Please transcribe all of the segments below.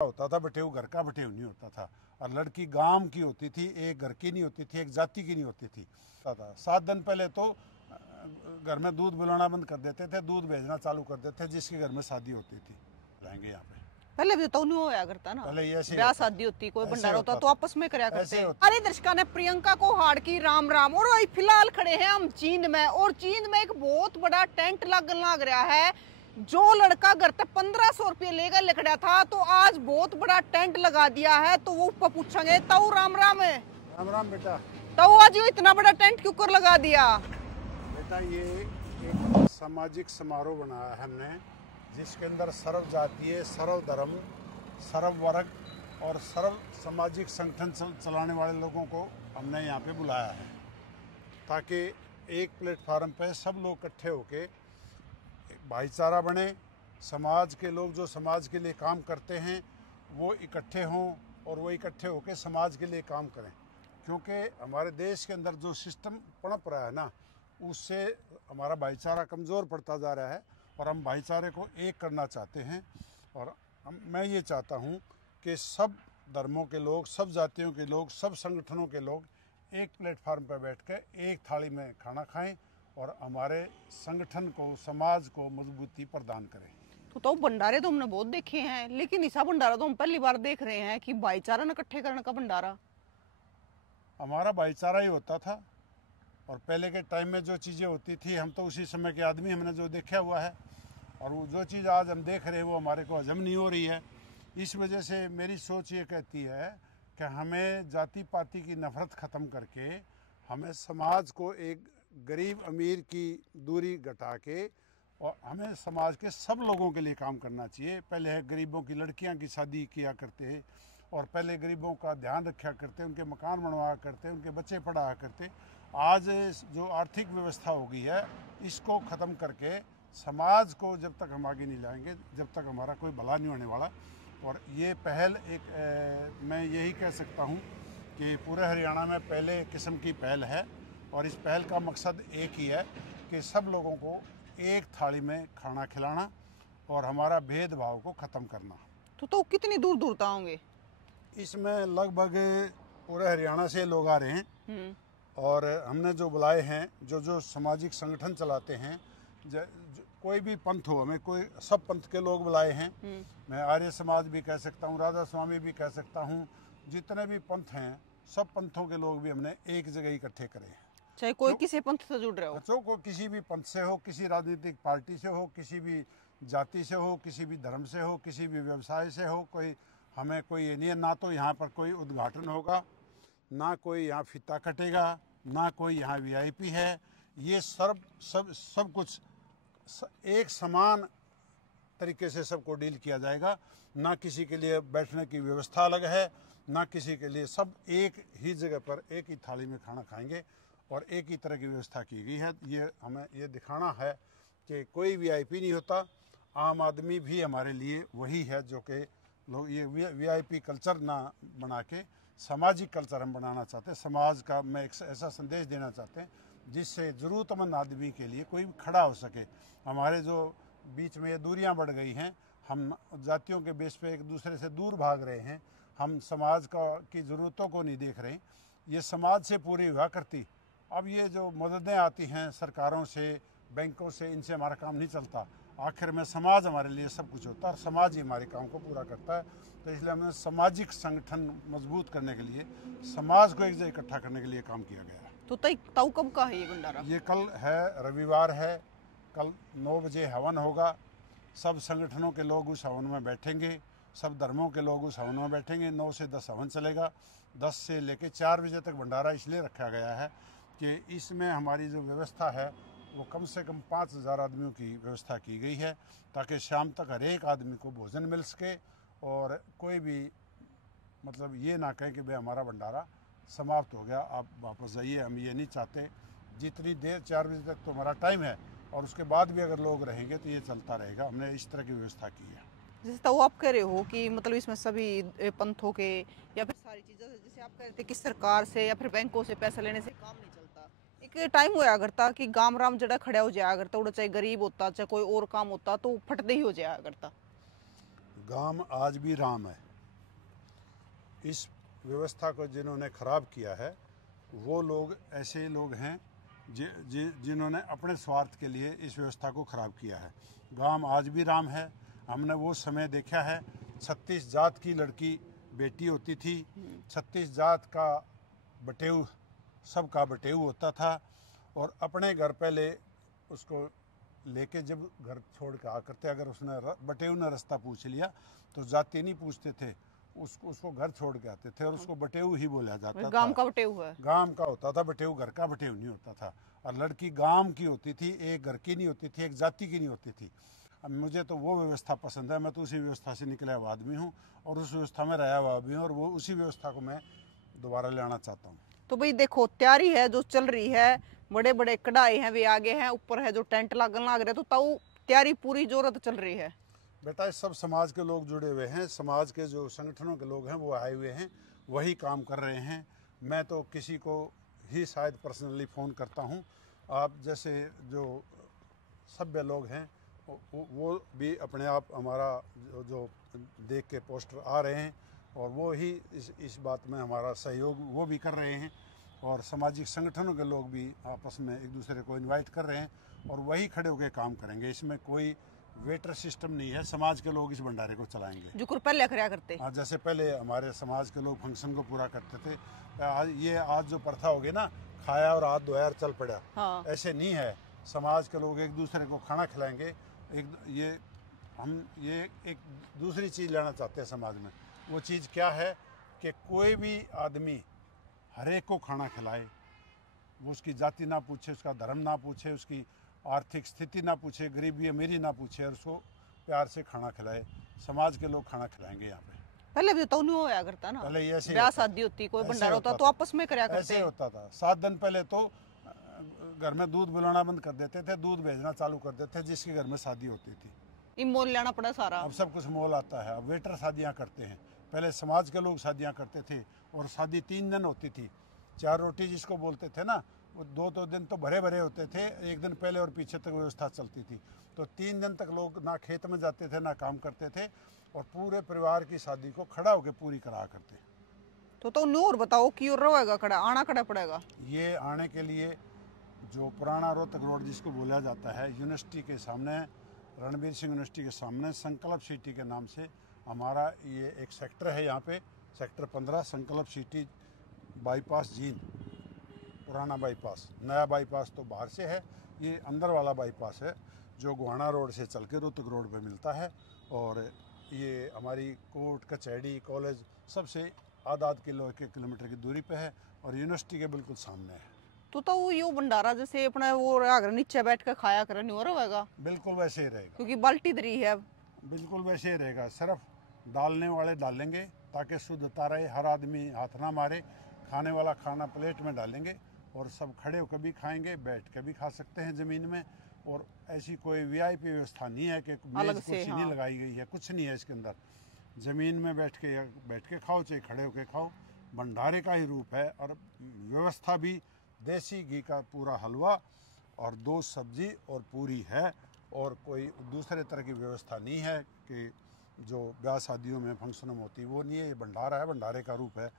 होता था, बटेव घर का बटेव नहीं होता था। और लड़की गांव की होती थी, एक घर की नहीं होती थी, एक जाति की नहीं होती थी। 7 दिन पहले तो घर में दूध बुलाना बंद कर देते थे, दूध भेजना चालू कर देते थे जिसके घर में शादी होती थी। रहेंगे यहाँ पे पहले भी तो नहीं होया करता ना, पहले ऐसे ब्याह शादी होती, कोई भंडारा होता तो आपस में कराया करते। अरे दर्शकों ने प्रियंका को हाड़ की राम राम। और वही फिलहाल खड़े हैं हम चीन में, और चीन में एक बहुत बड़ा टेंट लग रहा है। जो लड़का घर तक 1500 रुपये लेकर लिखड़ा था, तो आज बहुत बड़ा टेंट लगा दिया है। तो वो ऊपर पूछेंगे, ताऊ राम राम है। राम राम बेटा। ताऊ आज ये इतना बड़ा टेंट क्यों कर लगा दिया? बेटा ये एक सामाजिक समारोह बनाया है हमने, जिसके अंदर सर्व जातीय, सर्व धर्म, सर्व वर्ग और सर्व सामाजिक संगठन चलाने वाले लोगों को हमने यहाँ पे बुलाया है, ताकि एक प्लेटफार्म पे सब लोग इकट्ठे होके भाईचारा बने। समाज के लोग जो समाज के लिए काम करते हैं वो इकट्ठे हों और वो इकट्ठे होकर समाज के लिए काम करें। क्योंकि हमारे देश के अंदर जो सिस्टम पनप रहा है ना, उससे हमारा भाईचारा कमज़ोर पड़ता जा रहा है और हम भाईचारे को एक करना चाहते हैं। और मैं ये चाहता हूँ कि सब धर्मों के लोग, सब जातियों के लोग, सब संगठनों के लोग एक प्लेटफार्म पर बैठ कर एक थाली में खाना खाएं और हमारे संगठन को, समाज को मजबूती प्रदान करें। तो भंडारे तो हमने बहुत देखे हैं, लेकिन ऐसा भंडारा तो हम पहली बार देख रहे हैं कि भाईचारा न इकट्ठे करने का भंडारा। हमारा भाईचारा ही होता था और पहले के टाइम में जो चीज़ें होती थी, हम तो उसी समय के आदमी, हमने जो देखा हुआ है। और वो जो चीज़ आज हम देख रहे हैं वो हमारे को हजम नहीं हो रही है। इस वजह से मेरी सोच ये कहती है कि हमें जाति पाति की नफरत ख़त्म करके हमें समाज को एक गरीब अमीर की दूरी घटा के और हमें समाज के सब लोगों के लिए काम करना चाहिए। पहले गरीबों की लड़कियां की शादी किया करते और पहले गरीबों का ध्यान रखा करते, उनके मकान बनवाया करते, उनके बच्चे पढ़ाया करते। आज जो आर्थिक व्यवस्था हो गई है, इसको ख़त्म करके समाज को जब तक हम आगे नहीं लाएंगे, जब तक हमारा कोई भला नहीं होने वाला। और ये पहल एक मैं यही कह सकता हूँ कि पूरे हरियाणा में पहले किस्म की पहल है और इस पहल का मकसद एक ही है कि सब लोगों को एक थाली में खाना खिलाना और हमारा भेदभाव को ख़त्म करना। तो कितनी दूर दूर तक होंगे? इसमें लगभग पूरे हरियाणा से लोग आ रहे हैं और हमने जो बुलाए हैं, जो सामाजिक संगठन चलाते हैं, कोई भी पंथ हो, हमें कोई सब पंथ के लोग बुलाए हैं। मैं आर्य समाज भी कह सकता हूँ, राधा स्वामी भी कह सकता हूँ, जितने भी पंथ हैं सब पंथों के लोग भी हमने एक जगह इकट्ठे करे हैं। चाहे कोई किसी पंथ से जुड़ रहे हो, जो कोई किसी भी पंथ से हो, किसी राजनीतिक पार्टी से हो, किसी भी जाति से हो, किसी भी धर्म से हो, किसी भी व्यवसाय से हो, कोई हमें कोई ये नहीं है। ना तो यहाँ पर कोई उद्घाटन होगा, ना कोई यहाँ फीता कटेगा, ना कोई यहाँ वीआईपी है। ये सब कुछ एक समान तरीके से सबको डील किया जाएगा। ना किसी के लिए बैठने की व्यवस्था अलग है, ना किसी के लिए, सब एक ही जगह पर एक ही थाली में खाना खाएंगे और एक ही तरह की व्यवस्था की गई है। ये हमें ये दिखाना है कि कोई वीआईपी नहीं होता, आम आदमी भी हमारे लिए वही है। जो कि लोग ये वीआईपी कल्चर ना बना के सामाजिक कल्चर हम बनाना चाहते हैं। समाज का मैं एक ऐसा संदेश देना चाहते हैं जिससे ज़रूरतमंद आदमी के लिए कोई खड़ा हो सके। हमारे जो बीच में ये दूरियां बढ़ गई हैं, हम जातियों के बेस पे एक दूसरे से दूर भाग रहे हैं, हम समाज की ज़रूरतों को नहीं देख रहे। ये समाज से पूरी हुआ करती। अब ये जो मददें आती हैं सरकारों से, बैंकों से, इनसे हमारा काम नहीं चलता। आखिर में समाज हमारे लिए सब कुछ होता है और समाज ही हमारे काम को पूरा करता है। तो इसलिए हमने सामाजिक संगठन मजबूत करने के लिए, समाज को एक जगह इकट्ठा करने के लिए काम किया गया है। तो ताऊ कब का है ये भंडारा? ये कल है, रविवार है। कल 9 बजे हवन होगा। सब संगठनों के लोग उस हवन में बैठेंगे, सब धर्मों के लोग उस हवन में बैठेंगे। 9 से 10 हवन चलेगा। 10 से लेकर 4 बजे तक भंडारा इसलिए रखा गया है कि इसमें हमारी जो व्यवस्था है वो कम से कम 5000 आदमियों की व्यवस्था की गई है, ताकि शाम तक हर एक आदमी को भोजन मिल सके और कोई भी मतलब ये ना कहे कि भाई हमारा भंडारा समाप्त हो गया, आप वापस जाइए। हम ये नहीं चाहते। जितनी देर, 4 बजे तक तो हमारा टाइम है और उसके बाद भी अगर लोग रहेंगे तो ये चलता रहेगा। हमने इस तरह की व्यवस्था की है। जैसे तो आप कह रहे हो कि मतलब इसमें सभी पंथों के या फिर सारी चीज़ें, जैसे आप कह रहे थे कि सरकार से या फिर बैंकों से पैसा लेने से काम नहीं चलता। एक टाइम होया करता कि गांव राम जड़ा खड़ा हो जाया करता, उड़ा चाहे गरीब होता चाहे कोई और काम होता तो फटते ही हो जाया करता। गांव आज भी राम है। इस व्यवस्था को जिन्होंने ख़राब किया है वो लोग ऐसे लोग हैं जिन्होंने अपने स्वार्थ के लिए इस व्यवस्था को ख़राब किया है। गांव आज भी राम है। हमने वो समय देखा है 36 जात की लड़की बेटी होती थी, 36 जात का बटेऊ, सबका बटेऊ होता था, और अपने घर पहले उसको लेके जब घर छोड़ के आ करते, अगर उसने बटेऊ ने रास्ता पूछ लिया तो जाति नहीं पूछते थे, उसको घर छोड़ के आते थे और उसको बटेऊ ही बोला जाता था। गांव का बटेऊ है, गांव का होता था बटेऊ, घर का बटेऊ नहीं होता था। और लड़की गांव की होती थी, एक घर की नहीं होती थी, एक जाति की नहीं होती थी। अब मुझे तो वो व्यवस्था पसंद है, मैं तो उसी व्यवस्था से निकला हुआ आदमी हूँ और उस व्यवस्था में रहा हुआ भी हूँ, और वो उसी व्यवस्था को मैं दोबारा ले आना चाहता हूँ। तो भाई देखो तैयारी है जो चल रही है, बड़े बड़े कढ़ाई हैं वे आगे हैं, ऊपर है जो टेंट लगन लग रहे, तो ताऊ तैयारी पूरी जोरत चल रही है। बेटा सब समाज के लोग जुड़े हुए हैं, समाज के जो संगठनों के लोग हैं वो आए हुए हैं, वही काम कर रहे हैं। मैं तो किसी को ही शायद पर्सनली फ़ोन करता हूं। आप जैसे जो सभ्य लोग हैं वो भी अपने आप हमारा जो देख के पोस्टर आ रहे हैं, और वो ही इस बात में हमारा सहयोग वो भी कर रहे हैं, और सामाजिक संगठनों के लोग भी आपस में एक दूसरे को इनवाइट कर रहे हैं, और वही खड़े होकर काम करेंगे। इसमें कोई वेटर सिस्टम नहीं है, समाज के लोग इस भंडारे को चलाएंगे जो पहले कराया करते। हाँ, जैसे पहले हमारे समाज के लोग फंक्शन को पूरा करते थे, आज जो प्रथा होगी ना, खाया और हाथ धोया चल पड़ा, हाँ। ऐसे नहीं है। समाज के लोग एक दूसरे को खाना खिलाएंगे। हम एक दूसरी चीज़ लेना चाहते हैं समाज में। वो चीज़ क्या है कि कोई भी आदमी हर एक को खाना खिलाए, वो उसकी जाति ना पूछे, उसका धर्म ना पूछे, उसकी आर्थिक स्थिति ना पूछे, गरीबी अमीरी ना पूछे, और उसको प्यार से खाना खिलाए। समाज के लोग खाना खिलाएंगे यहाँ पे। पहले भी तो नहीं होया करता ना, पहले ऐसे ब्याह शादी होती, कोई भंडारा होता तो आपस में कराया करते। ऐसे होता था। 7 दिन पहले तो घर में दूध बुलाना बंद कर देते थे, दूध भेजना चालू कर देते थे जिसके घर में शादी होती थी। मोल लेना पड़ा सारा, अब सब कुछ मोल आता है। अब वेटर शादियाँ करते हैं, पहले समाज के लोग शादियाँ करते थे, और शादी 3 दिन होती थी। 4 रोटी जिसको बोलते थे ना, वो 2 दिन तो भरे भरे होते थे, 1 दिन पहले और पीछे तक व्यवस्था चलती थी। तो 3 दिन तक लोग ना खेत में जाते थे ना काम करते थे, और पूरे परिवार की शादी को खड़ा होकर पूरी करा करते। तो नूर बताओ क्यों रहेगा खड़ा, आना खड़ा पड़ेगा। ये आने के लिए जो पुराना रोहतक रोड जिसको बोला जाता है, यूनिवर्सिटी के सामने, रणबीर सिंह यूनिवर्सिटी के सामने संकल्प सिटी के नाम से हमारा ये एक सेक्टर है। यहाँ पे सेक्टर 15 संकल्प सिटी बाईपास जींद, पुराना बाईपास। नया बाईपास तो बाहर से है, ये अंदर वाला बाईपास है जो गोहाना रोड से चल के रोहतक रोड पे मिलता है। और ये हमारी कोर्ट, कचहरी, कॉलेज सबसे आधा किलोमीटर की दूरी पे है, और यूनिवर्सिटी के बिल्कुल सामने है। तो वो यो भंडारा जैसे अपना वो अगर नीचे बैठ कर खाया करे नहीं हो रहेगा? बिल्कुल वैसे ही रहेगा, क्योंकि बाल्टी दरी है। बिल्कुल वैसे ही रहेगा। सिर्फ डालने वाले डालेंगे ताकि शुद्धता रहे, हर आदमी हाथ ना मारे। खाने वाला खाना प्लेट में डालेंगे, और सब खड़े होकर भी खाएंगे, बैठ के भी खा सकते हैं ज़मीन में। और ऐसी कोई वीआईपी व्यवस्था नहीं है कि मेज कुर्सी नहीं लगाई गई है, कुछ नहीं है इसके अंदर। ज़मीन में बैठ के खाओ, चाहे खड़े होकर खाओ, भंडारे का ही रूप है। और व्यवस्था भी देसी घी का पूरा हलवा और 2 सब्जी और पूरी है, और कोई दूसरे तरह की व्यवस्था नहीं है कि जो ब्याह शादियों में फंक्शनों में होती है, वो नहीं है। ये भंडारा है, भंडारे का रूप है।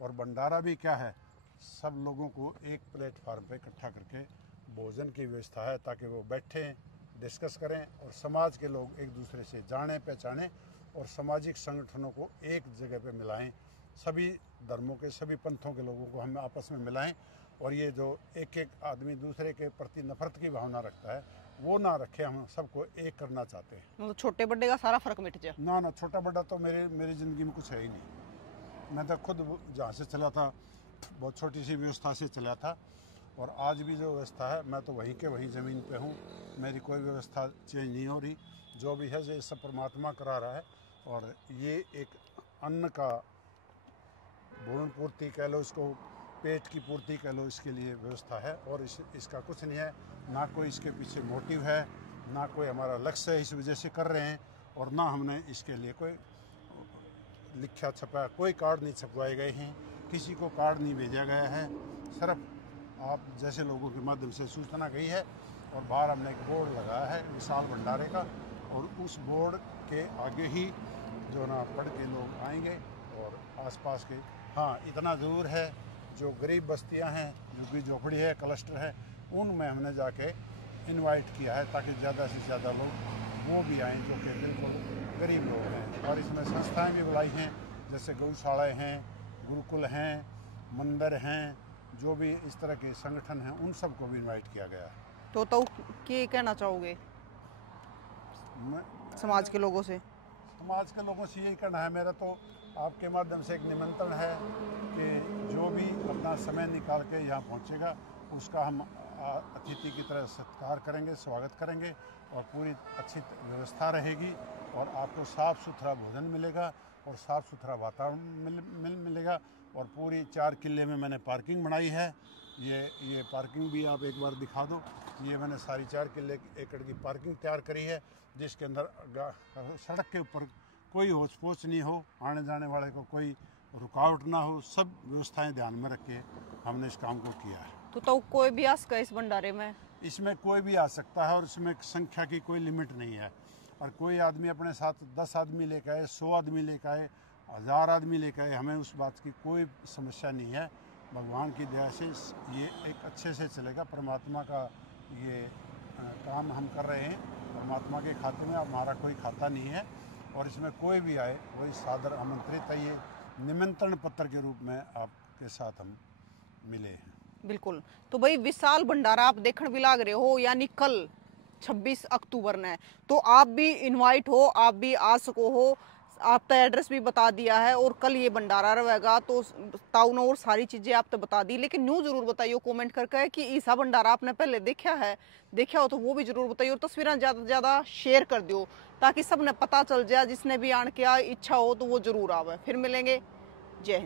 और भंडारा भी क्या है, सब लोगों को एक प्लेटफार्म पे इकट्ठा करके भोजन की व्यवस्था है, ताकि वो बैठें, डिस्कस करें, और समाज के लोग एक दूसरे से जाने पहचाने, और सामाजिक संगठनों को एक जगह पे मिलाएं। सभी धर्मों के, सभी पंथों के लोगों को हम आपस में मिलाएं, और ये जो एक आदमी दूसरे के प्रति नफरत की भावना रखता है वो ना रखे। हम सबको एक करना चाहते हैं। मतलब छोटे बड़े का सारा फर्क मिट जाए। ना, छोटा बड़ा तो मेरी ज़िंदगी में कुछ है ही नहीं। मैं तो खुद जहाँ से चला था बहुत छोटी सी व्यवस्था से चला था, और आज भी जो व्यवस्था है मैं तो वहीं के वहीं ज़मीन पे हूँ। मेरी कोई व्यवस्था चेंज नहीं हो रही। जो भी है ये सब परमात्मा करा रहा है। और ये एक अन्न का भोजन पूर्ति कह लो, इसको पेट की पूर्ति कह लो, इसके लिए व्यवस्था है। और इसका कुछ नहीं है, ना कोई इसके पीछे मोटिव है, ना कोई हमारा लक्ष्य है इस वजह से कर रहे हैं। और ना हमने इसके लिए कोई लिखा छपा, कोई कार्ड नहीं छपवाए गए हैं, किसी को कार्ड नहीं भेजा गया है। सिर्फ आप जैसे लोगों के माध्यम से सूचना गई है, और बाहर हमने एक बोर्ड लगाया है विशाल भंडारे का, और उस बोर्ड के आगे ही जो ना पढ़ के लोग आएंगे और आसपास के। हाँ, इतना ज़रूर है, जो गरीब बस्तियां हैं, जो भी झोपड़ी है, क्लस्टर है, उनमें हमने जाके इनवाइट किया है ताकि ज़्यादा से ज़्यादा लोग वो भी आएँ जो कि बिल्कुल गरीब लोग हैं। और इसमें संस्थाएं भी बुलाई हैं, जैसे गौशालाएँ हैं, गुरुकुल हैं, मंदिर हैं, जो भी इस तरह के संगठन हैं, उन सबको भी इनवाइट किया गया है। तो क्या कहना चाहोगे समाज के लोगों से? समाज के लोगों से यही कहना है मेरा, तो आपके माध्यम से एक निमंत्रण है कि जो भी अपना समय निकाल के यहाँ पहुँचेगा उसका हम अतिथि की तरह सत्कार करेंगे, स्वागत करेंगे और पूरी अच्छी व्यवस्था रहेगी और आपको साफ़ सुथरा भोजन मिलेगा और साफ़ सुथरा वातावरण मिलेगा। और पूरी 4 किले में मैंने पार्किंग बनाई है। ये पार्किंग भी आप एक बार दिखा दो। ये मैंने सारी 4 किले एकड़ की पार्किंग तैयार करी है, जिसके अंदर सड़क के ऊपर कोई होच पोच नहीं हो, आने जाने वाले को कोई रुकावट ना हो, सब व्यवस्थाएं ध्यान में रख के हमने इस काम को किया है। तो कोई भी आ सकता है इस भंडारे में? इसमें कोई भी आ सकता है और इसमें संख्या की कोई लिमिट नहीं है। और कोई आदमी अपने साथ 10 आदमी लेकर आए, 100 आदमी लेकर आए, 1000 आदमी लेकर आए, हमें उस बात की कोई समस्या नहीं है। भगवान की दया से ये एक अच्छे से चलेगा। परमात्मा का ये काम हम कर रहे हैं, परमात्मा के खाते में, हमारा कोई खाता नहीं है। और इसमें कोई भी आए वही सादर आमंत्रित है। ये निमंत्रण पत्र के रूप में आपके साथ हम मिले हैं। बिल्कुल। तो भाई विशाल भंडारा आप देखने भी लाग रहे हो, यानी कल 26 अक्टूबर ने, तो आप भी इनवाइट हो, आप भी आ सको हो। आपका एड्रेस भी बता दिया है और कल ये भंडारा रहेगा, तो ताऊ ने और सारी चीजें आप तो बता दी। लेकिन न्यू जरूर बताइए कमेंट करके कि ईसा भंडारा आपने पहले देखा हो तो वो भी जरूर बताइए और तस्वीरें ज्यादा से ज्यादा शेयर कर दियो ताकि सबने पता चल जाए। जिसने भी आने की इच्छा हो तो वो जरूर आवे। फिर मिलेंगे। जय हिंद।